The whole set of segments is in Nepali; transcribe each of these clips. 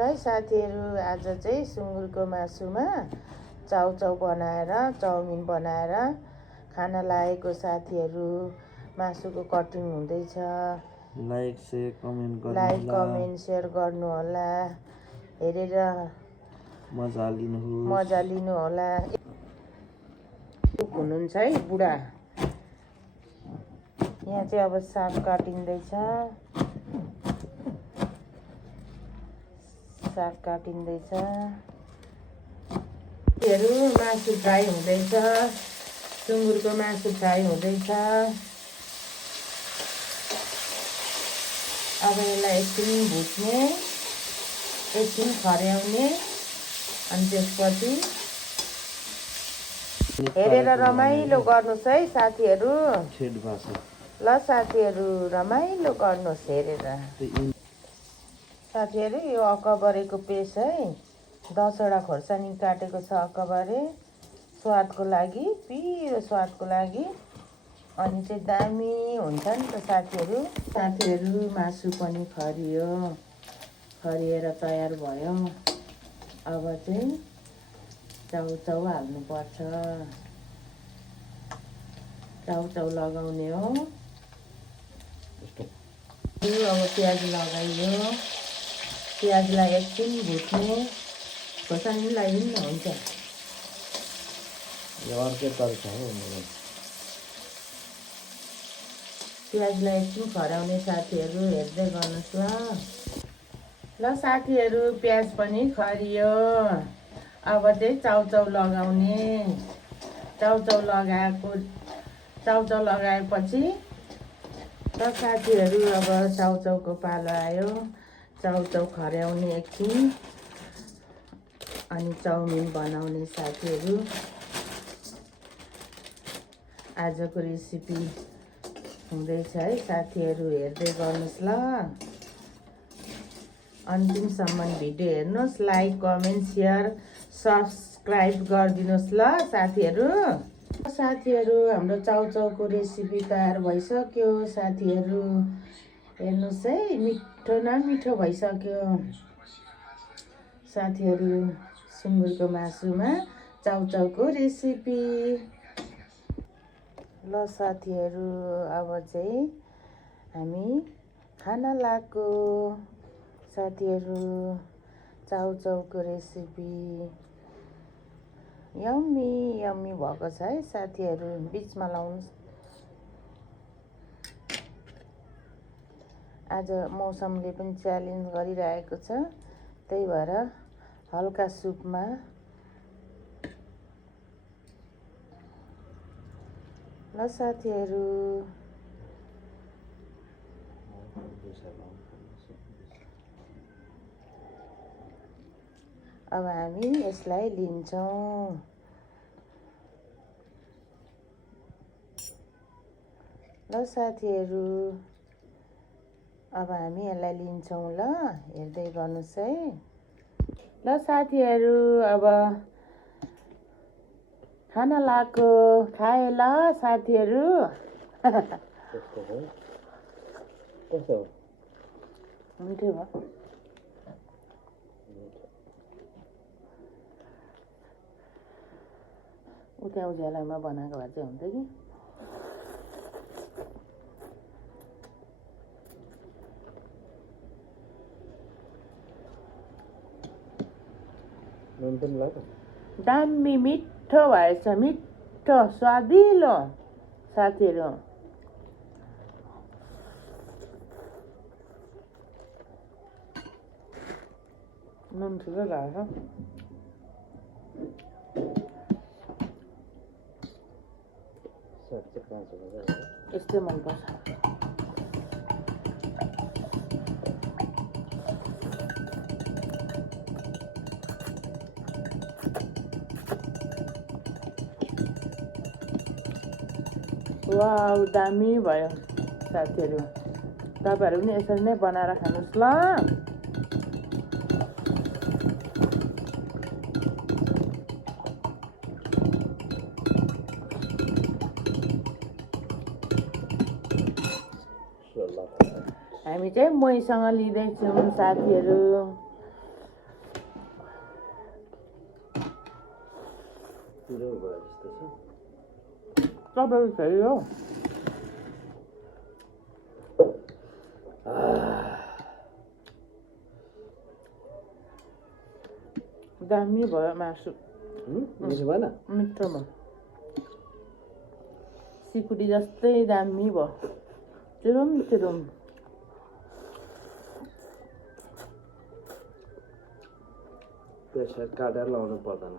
ल साथीहरू, आज चाहिँ सुँगुरको मासुमा चाउचाउ बनाएर चाउमिन बनाएर खान लागेको साथीहरू। मासुको कटिङ हुँदैछ। लाइक कमेन्ट सेयर गर्नु होला। हेरेर मजा लिनु होला। हुनुहुन्छ है बुढा। यहाँ चाहिँ अब साग काटिँदैछ। मासु फ्राई हुँदैछ। सुँगुरको मासु फ्राई हुँदैछ। अब यसलाई एकछिन भुट्ने, एकछिन खर्याउने, अनि त्यसपछि हेरेर रमाइलो गर्नुहोस् है साथीहरू। ल साथीहरू, रमाइलो गर्नुहोस् हेरेर। साथीहरू, यो अकबरेको पेस्ट है, 10वटा खोर्सानी काटेको छ अकबरे, स्वादको लागि, पिरो स्वादको लागि। अनि चाहिँ दामी हुन्छ नि त साथीहरू। मासु पनि खरिएर तयार भयो। अब चाहिँ चाउचाउ हाल्नुपर्छ। चाउचाउ लगाउने हो। अब प्याज लगाइयो। प्याजलाई एकछिन भुट्ने, खोर्सानी लगाइदिनु न हुन्छ। प्याजलाई एकछिन खराउने साथीहरू, हेर्दै गर्नुहोस् ल साथीहरू, प्याज पनि खरियो। अब चाहिँ चाउचाउ लगाउने। चाउचाउ लगाएपछि ल साथीहरू, अब चाउचाउको पालो आयो। चाउचाउ खर्याउने एकछिन, अनि चाउमिन बनाउने साथीहरू। आजको रेसिपी हुँदैछ है साथीहरू, हेर्दै गर्नुहोस् ल। अन्तिमसम्म भिडियो हेर्नुहोस्। लाइक, कमेन्ट, सेयर, सब्सक्राइब गरिदिनुहोस् ल साथीहरू। हाम्रो चाउचाउको रेसिपी तयार भइसक्यो साथीहरू। हेर्नुहोस् है, मिठो न मिठो भइसक्यो साथीहरू। सुँगुरको मासुमा चाउचाउको रेसिपी। ल साथीहरू, अब चाहिँ हामी खान लागेको साथीहरू। चाउचाउको रेसिपी यम्मी भएको छ है साथीहरू। बिचमा लाउनुहोस्। आज मौसमले पनि च्यालेन्ज गरिरहेको छ, त्यही भएर हल्का सुपमा ल साथीहरू। अब हामी यसलाई लिन्छौँ। ल साथीहरू, अब हामी यसलाई लिन्छौँ ल। हेर्दै गर्नुहोस् है। ल साथीहरू, अब खाना लागेको, खाए ल साथीहरू। हुन्थ्यो भयो। उता उज्यालोमा बनाएको भए चाहिँ हुन्थ्यो कि। दामी मिठो भएछ, मिठो स्वादिलो साथीहरू। नुन ठुलो लागेको छ। यस्तै मनपर्छ। वाउ, दामी भयो साथीहरू। तपाईँहरू पनि यसरी नै बनाएर खानुहोस् ल। हामी चाहिँ महीसँग लिँदैछौँ साथीहरू। पिरो भयो जस्तो छ। तपाईँको फेरि हो दामी भयो मासु। मिठो भएन? मिठो भयो, सिकुडी जस्तै दामी भयो, चिरुम चिरुम। प्रेसर काटेर लाउनु पर्दैन,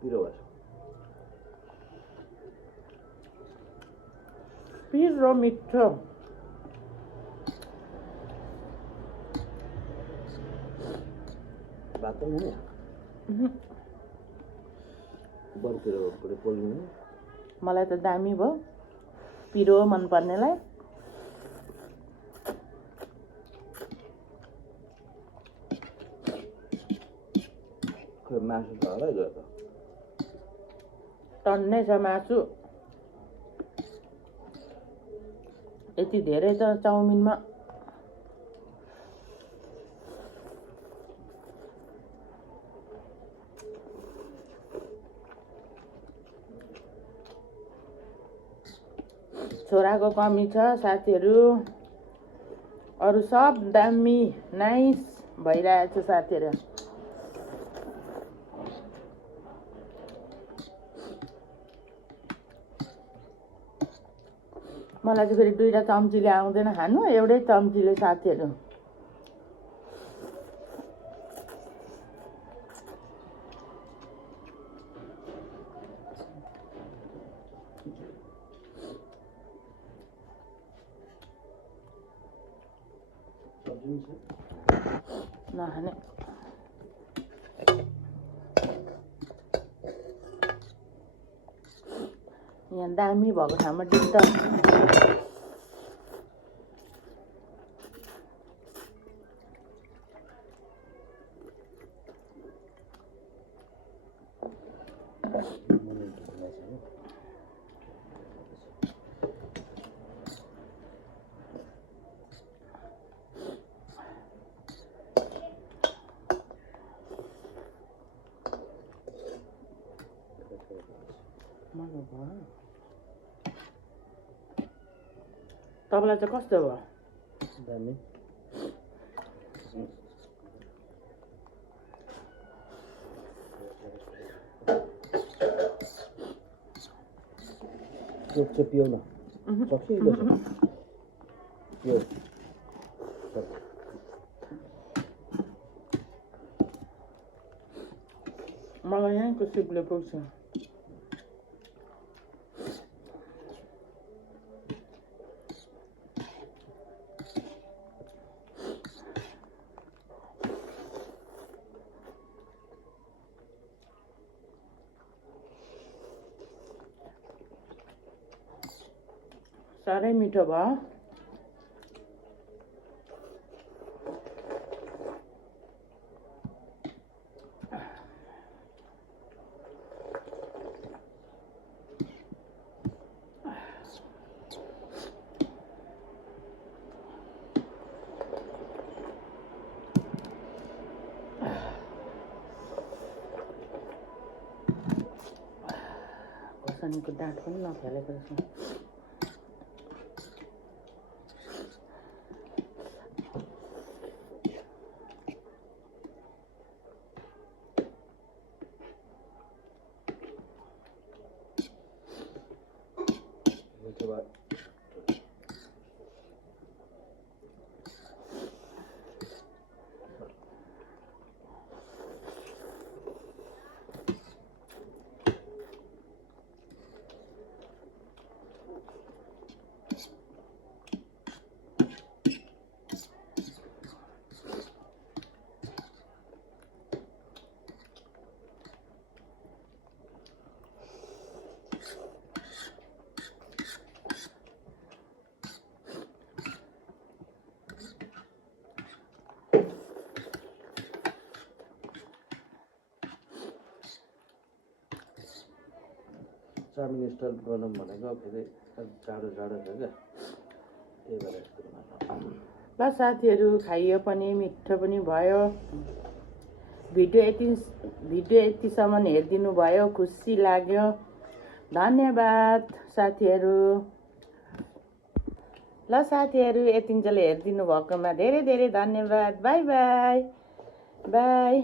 पिरो भएछ। पिरो मिठो। भात पनि होइन बरु पिरो पुरै पोल्नु। मलाई त दामी भयो, पिरो मनपर्नेलाई। खोइ मासु त हराइ गयो त। टन्नै छ मासु। यति धेरै त चाउमिनमा। छोराको कमी छ साथीहरू, अरू सब दामी नाइस भइरहेछ साथीहरू। मलाई चाहिँ फेरि दुईवटा चम्चीले आउँदैन खानु, एउटै चम्चीले साथीहरू। नखाने यहाँ दामी भएको ठाउँमा डिस्टर्ब। तपाईँलाई चाहिँ कस्तो भयो? दामी। चाहिँ पिउ न सक्छु पिउ। मलाई यहाँको सिपले पुग्छ। साह्रै मिठो भयो। खोर्सानीको डाँठ पनि नफालेको रहेछ। चाउमिन स्टाइल गरौँ भनेको फेरि जाडो जाडो छ क्या, त्यही भएर यस्तो बनाएको। ल साथीहरू, खाइयो पनि मिठो पनि भयो। भिडियो यतिसम्म हेरिदिनु भयो, खुसी लाग्यो। धन्यवाद साथीहरू। ल साथीहरू, यतिन्जेल हेरिदिनु भएकोमा धेरै धेरै धन्यवाद। By by by.